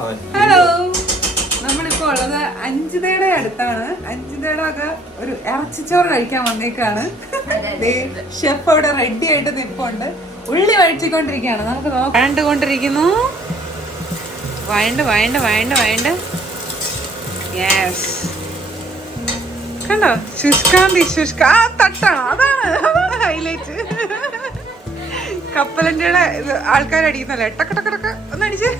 Hello, നമ്മളിപ്പോ ഉള്ളത് അഞ്ചിതയുടെ അടുത്താണ്. അഞ്ചിതയുടെ ഒക്കെ ഒരു ഇറച്ചിച്ചോറ് കഴിക്കാൻ വന്നേക്കാണ്. ഷെഫ് അവിടെ റെഡി ആയിട്ട് നിൽപ്പുണ്ട്. ഉള്ളി വഴറ്റിക്കൊണ്ടിരിക്കുകയാണ്. നമുക്ക് വഴണ്ടുകൊണ്ടിരിക്കുന്നു. വഴണ്ട് യെസ്, കണ്ടോ? ശുഷ്കാന്തി തട്ടാണ്. അതാണ് ഹൈലൈറ്റ്. കപ്പലൻ്റെ ആൾക്കാരടിക്കുന്നല്ലേ, ടക്ക് ഒന്ന് അടിച്ച്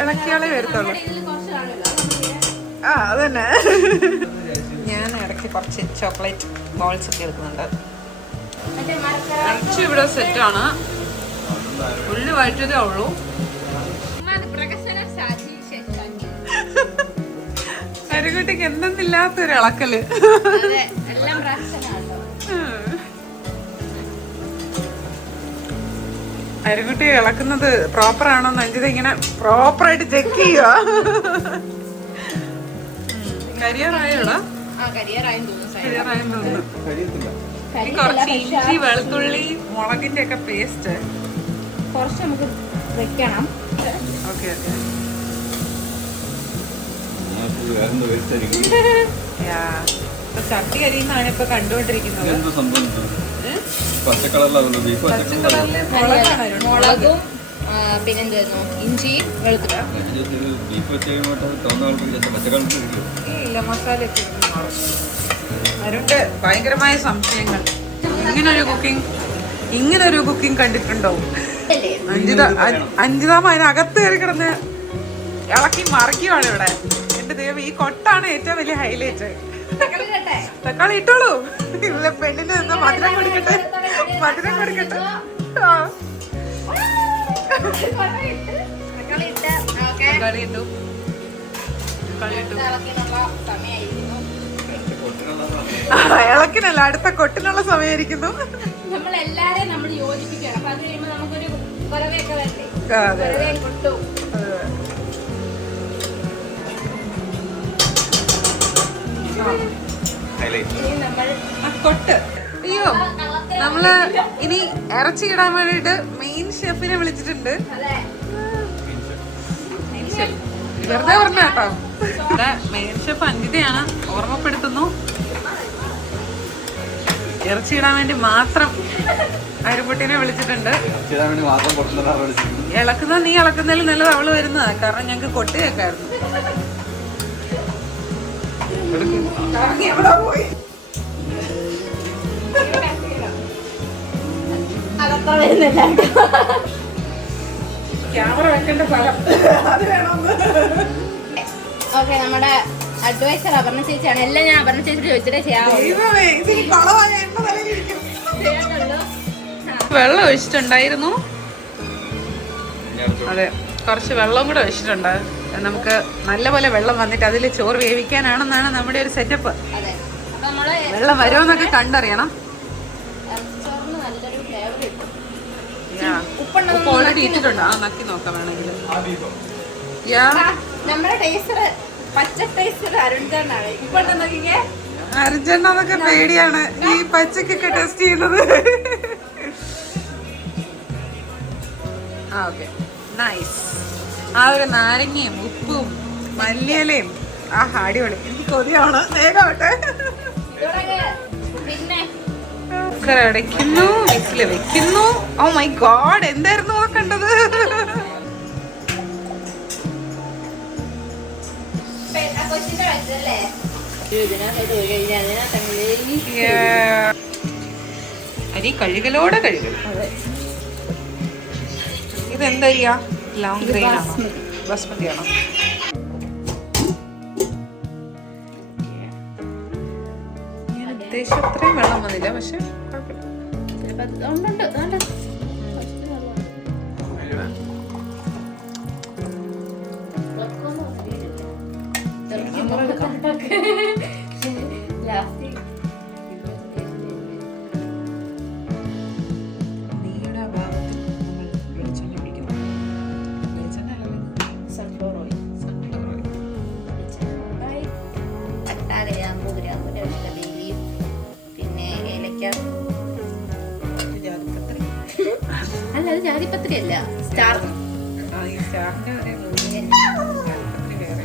ഇളക്കിയാലേ വരത്തുള്ളൂ. ആ അതന്നെ. ഞാൻ ഇടയ്ക്ക് കുറച്ച് ചോക്ലേറ്റ് ബോൾസ് ഒക്കെ എടുക്കുന്നുണ്ട്. ഇറച്ചി ഇവിടെ സെറ്റാണ്. ഉള്ളി വഴറ്റതേ ഉള്ളൂ. അരുകുട്ടിക്ക് എന്തെന്നില്ലാത്തൊരു ഇളക്കല്. അരുകുട്ടി ഇളക്കുന്നത് പ്രോപ്പർ ആണോ അഞ്ചിത് ഇങ്ങനെ പ്രോപ്പറായിട്ട് ചെക്ക് ചെയ്യുക. കരിയറായോടാ? കരിയറായെന്ന് തോന്നുന്നു. കുറച്ച് ഇഞ്ചി, വെളുത്തുള്ളി, മുളകിന്റെ ഒക്കെ പേസ്റ്റ് കുറച്ച് നമുക്ക് വെക്കണം. ഓക്കെ ചട്ടി കരിയുന്നതാണ് ഇപ്പൊ കണ്ടുകൊണ്ടിരിക്കുന്നത്. മുളകും പിന്നെന്തായിരുന്നു, ഇഞ്ചിയും വെളുത്തുള്ളി. ഇല്ല, മസാലയൊക്കെ അരുണ്ട്. ഭയങ്കരമായ സംശയങ്ങൾ. ഇങ്ങനൊരു കുക്കിംഗ് കണ്ടിട്ടുണ്ടോ? അഞ്ചിതാമ അതിനകത്ത് കയറി കിടന്ന് ഇളക്കി മറിക്കുവാണ് ഇവിടെ. എന്റെ ദൈവം, ഈ കൊട്ടാണ് ഏറ്റവും വലിയ ഹൈലൈറ്റ്. തക്കാളി ഇട്ടോളൂ. ഇല്ല, പെണ്ണിന് നിന്ന് മധുരം കൊടുക്കട്ടെ. തക്കാളി ഇട്ടു. ഇളക്കിനല്ല, അടുത്ത കൊട്ടിനുള്ള സമയമായിരിക്കുന്നു. കൊട്ട്. അയ്യോ, നമ്മള് ഇനി ഇറച്ചി ഇടാൻ വേണ്ടിട്ട് മെയിൻ ഷെഫിനെ വിളിച്ചിട്ടുണ്ട്. വെറുതെ പറഞ്ഞ കേട്ടോ. മെയിൻ ഷെഫ് അഞ്ജിതയാണ്, ഓർമ്മപ്പെടുത്തുന്നു. ഇറച്ചി ഇടാൻ വേണ്ടി മാത്രം അരുമ്പുട്ടിനെ വിളിച്ചിട്ടുണ്ട്. ഇളക്കുന്ന നീ ഇളക്കുന്നതിൽ നല്ലത് അവള് വരുന്നതാ. കാരണം ഞങ്ങക്ക് കൊട്ടി കേൾക്കായിരുന്നു. ക്യാമറ വെക്കേണ്ട സ്ഥലം അത് വേണമെന്ന്. ഓക്കെ, നമ്മുടെ അഡ്വൈസർ അപർണ ചേച്ചിയാണ്. എല്ലാം ഞാൻ അപർണ ചേച്ചി ചോദിച്ചിട്ടേ ചെയ്യാവുള്ളൂ. വെള്ളം ഒഴിച്ചിട്ടുണ്ടായിരുന്നു. അതെ, കുറച്ച് വെള്ളം കൂടെ ഒഴിച്ചിട്ടുണ്ട്. നമുക്ക് നല്ലപോലെ വെള്ളം വന്നിട്ട് അതിൽ ചോറ് വേവിക്കാനാണെന്നാണ് നമ്മുടെ ഒരു സെറ്റപ്പ്. വെള്ളം വരുമെന്നൊക്കെ കണ്ടറിയണം. ഉപ്പ് ഓൾറെഡി ഇട്ടിട്ടുണ്ട്. ആ, നക്കി നോക്കാം വേണമെങ്കിൽ. അർജുനൊക്കെ പേടിയാണ് ഈ പച്ചക്കൊക്കെ ടെസ്റ്റ് ചെയ്യുന്നത്. ആ, ഓക്കെ, നൈസ്. ആ ഒരു നാരങ്ങയും ഉപ്പും മല്ലിയിലയും അടിപൊളി. എനിക്ക് കൊതിയാണ്. വേഗമാവട്ടെ. കുക്കർ അടയ്ക്കുന്നു, വിസില് വെക്കുന്നു. ഓ മൈ ഗോഡ്, എന്തായിരുന്നു അത് കണ്ടത്? അരി കഴുകലോടെ കഴുകൽ. ഇതെന്തരിയാ? ലോങ് ഗ്രെയിൻ ആണോ? ബസ്മതി ആണോ? ഞാൻ ഉദ്ദേശിച്ച അത്രയും വെള്ളം വന്നില്ല, പക്ഷെ അല്ല, അത് ജാതിപത്രി അല്ല, സ്റ്റാർ. ഷാറിന്റെ വേറെ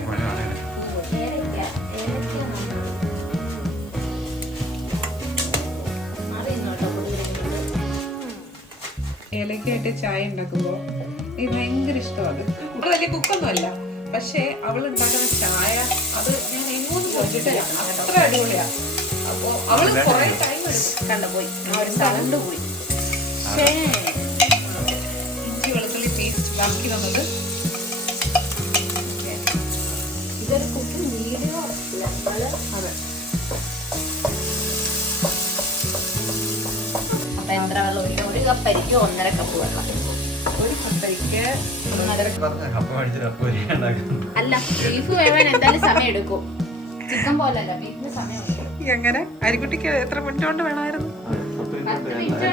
ഏലക്കായിട്ട് ചായ ഉണ്ടാക്കുമ്പോ എനിക്ക് ഭയങ്കര ഇഷ്ടമാണ്. അത് വലിയ കുക്കൊന്നും അല്ല, പക്ഷെ അവൾ ഉണ്ടാക്കുന്ന ചായ അത് ഞാൻ എങ്ങോട്ട് പോയിട്ടില്ല, അത്ര അടിപൊളിയാ. അപ്പൊ അവള് കുറെ ടൈം എടുക്കും. കണ്ടുപോയി സൗണ്ട് പോയി. ഇഞ്ചി വെളുത്തുള്ളി പേസ്റ്റ് ബാക്കി വന്നത് ഇതൊരു കുക്കിംഗ് വീഡിയോ. അതെ. അപ്പൊ എത്ര വെള്ളം ഒഴിക്കും? 1 കപ്പ് അരിക്ക് 1.5 കപ്പ് വെള്ളം. 1 കപ്പരിക്ക് 1.5 അല്ല, ബീഫ് വേവാൻ എന്തായാലും സമയം എടുക്കും. ചിക്കൻ പോലല്ല, ബീഫിന് സമയം എടുക്കും. എങ്ങനെ അരിക്കുട്ടിക്ക് എത്ര മിനിറ്റ് കൊണ്ട് വേണമായിരുന്നു? 10 മിനിറ്റ്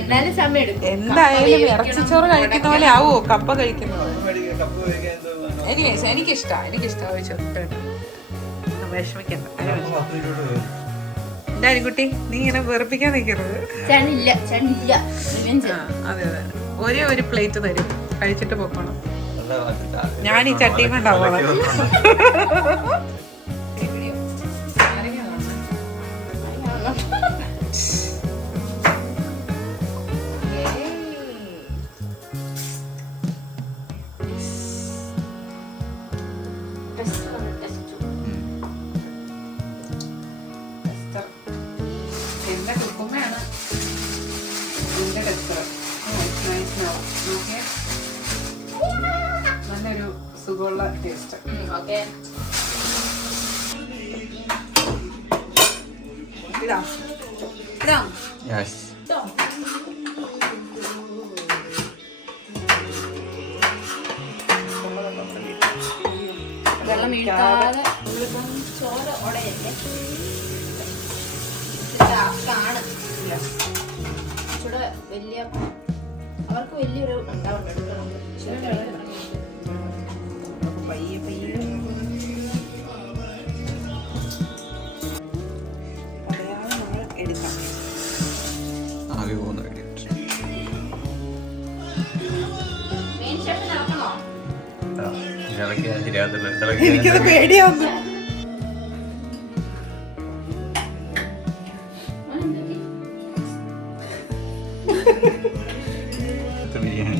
എന്തായാലും സമയം എടുക്കും. എന്തായാലും ഇറച്ചിച്ചോറ് കഴിക്കുന്ന പോലെ ആവോ കപ്പ കഴിക്കുന്നത്? എനിക്കിഷ്ടാ വിഷമിക്കണ്ട. എന്റെ അരിക്കുട്ടി, നീ ഇങ്ങനെ വെറുപ്പിക്കാൻ നിൽക്കരുത്. അതെ അതെ, ഒരേ ഒരു പ്ലേറ്റ് തരും, കഴിച്ചിട്ട് പോക്കണം. ഞാൻ ഈ ചട്ടിയും കൊണ്ടാവോളാം. എന്റെ കുക്കുമ്മയാണ് എന്റെ ടെസ്റ്റർ. നല്ലൊരു സുഖമുള്ള ടേസ്റ്റ്. ഇടാം. വെള്ളം വീഴ്ത്താതെ ചോര ഉടയല്ലേ. ഇവിടെ വലിയ അവർക്ക് വലിയൊരു പയ്യെ പയ്യെ അതെയാണ് നമ്മൾ എടുക്കാം. ആവി പോകുന്ന എനിക്കത് പേടിയാവുന്നു. ബിരിയാണി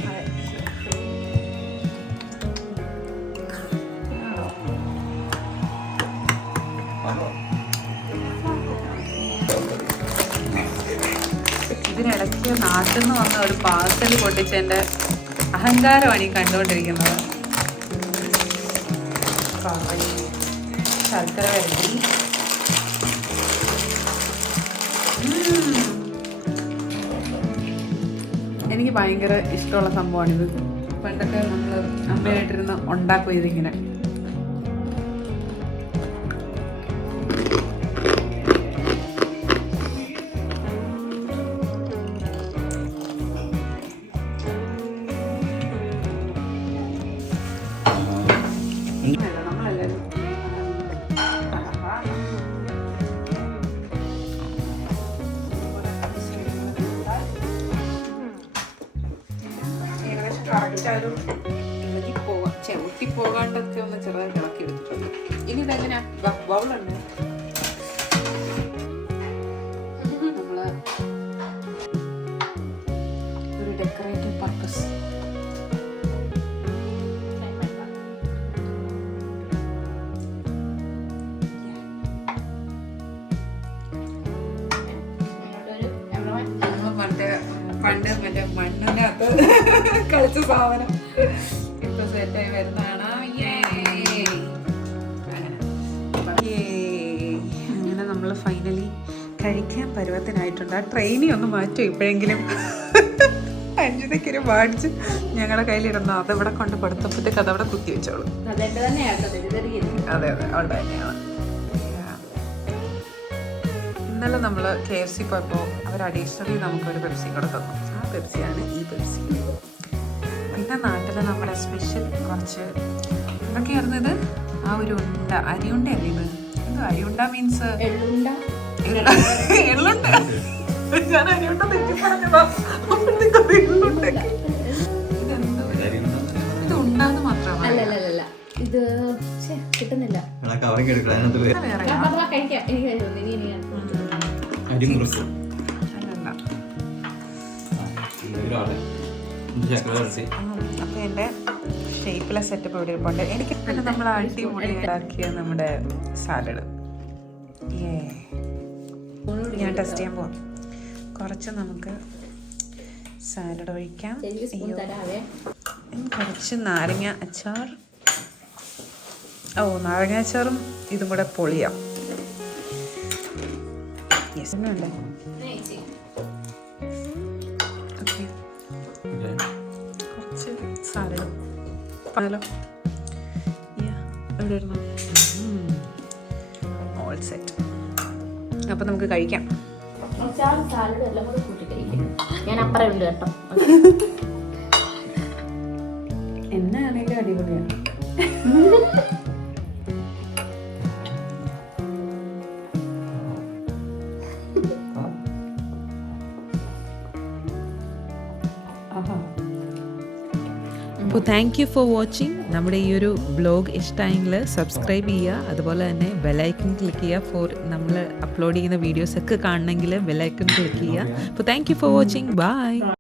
ഇതിനിടയ്ക്ക് നാട്ടിൽ നിന്ന് വന്ന ഒരു പാർസൽ പൊട്ടിച്ചതിന്റെ അഹങ്കാരമാണ് ഈ കണ്ടുകൊണ്ടിരിക്കുന്നത്. ശർക്കര വരട്ടി. എനിക്ക് ഭയങ്കര ഇഷ്ടമുള്ള സംഭവമാണിത്. പണ്ടൊക്കെ നമ്മൾ അമ്മയായിട്ടിരുന്ന് ഉണ്ടാക്കും ഇതിങ്ങനെ. ചവിട്ടി പോകാണ്ടൊക്കെ ഒന്ന് ചെറുതായിട്ട് ഇളക്കി എടുത്തിട്ടുണ്ട്. ഇനി ഇതെങ്ങനെയാ ബൗളുണ്ട്. നമ്മള് ഒരു ഡെക്കറേറ്റീവ് പർപ്പസ്. പണ്ട് മറ്റേ മണ്ണിനകത്ത് കളിച്ച സാധനം ഇപ്പൊ സെറ്റായി വരുന്നതാണ്. അങ്ങനെ നമ്മൾ ഫൈനലി കഴിക്കാൻ പരുവത്തിനായിട്ടുണ്ട്. ആ ട്രെയിനി ഒന്ന് മാറ്റും ഇപ്പോഴെങ്കിലും. അഞ്ചിനൊക്കെ വാടിച്ച് ഞങ്ങളുടെ കയ്യിലിരുന്നു. അതിവിടെ കൊണ്ട് കൊടുത്തപ്പോഴത്തേക്ക് അതവിടെ കുത്തി വെച്ചോളൂ. അതെ അതെ, അവിടെ തന്നെയാണ്. ഇന്നലെ നമ്മൾ KFC പോയപ്പോൾ അവർ അഡീഷണലി നമുക്കൊരു പെപ്സി കൂടെ തന്നു. ആ പെപ്സിയാണ് ഈ പെപ്സി. പിന്നെ നാട്ടിൽ നമ്മുടെ സ്പെഷ്യൽ കുറച്ച് എന്തൊക്കെയായിരുന്നു ഇത്? ആ ഒരു ഉണ്ട, അരിയുണ്ട അല്ലേ ഇത്? എന്തോ അരിയുണ്ട മീൻസ് എള്ളുണ്ട. ഞാൻ അരിയുണ്ട തെറ്റി പറഞ്ഞതാ. കവറിങ് എടുക്കണം അതിനകത്ത് വേറെ കഴിക്കാം എനിക്ക് തോന്നി ഇനി അരിമുറുക്ക് അല്ലല്ല. അപ്പൊ എന്റെ ഷേപ്പിലെ സെറ്റപ്പ് ഇവിടെ ഇരിപ്പുണ്ട്. എനിക്ക് പിന്നെ നമ്മൾ അടിപൊളി ഉണ്ടാക്കിയ നമ്മുടെ സാലഡ് ഞാൻ ടെസ്റ്റ് ചെയ്യാൻ പോവാം. കുറച്ച് നമുക്ക് സാലഡ് ഒഴിക്കാം. കുറച്ച് നാരങ്ങ അച്ചാർ. നാരങ്ങ അച്ചാറും ഇതും കൂടെ പൊളിയാം. യെസ് ഒന്നുണ്ടേ. ഓക്കെ, കുറച്ച് സാലഡ് ഹലോ എവിടെ ഇരുന്നു? All set. അപ്പം നമുക്ക് കഴിക്കാം. ഞാൻ അപ്പറേ ഉണ്ട് കേട്ടോ. എന്നാണെങ്കിലും അടിപൊളിയാണ്. അപ്പോൾ താങ്ക് യു ഫോർ വാച്ചിങ്. നമ്മുടെ ഈ ഒരു വ്ലോഗ് ഇഷ്ടമായെങ്കിൽ സബ്സ്ക്രൈബ് ചെയ്യുക. അതുപോലെ തന്നെ ബെല്ലൈക്കൺ ക്ലിക്ക് ചെയ്യുക. ഫോർ നമ്മൾ അപ്ലോഡ് ചെയ്യുന്ന വീഡിയോസൊക്കെ കാണണമെങ്കിൽ ബെല്ലൈക്കൺ ക്ലിക്ക് ചെയ്യുക. അപ്പോൾ thank you for watching. By.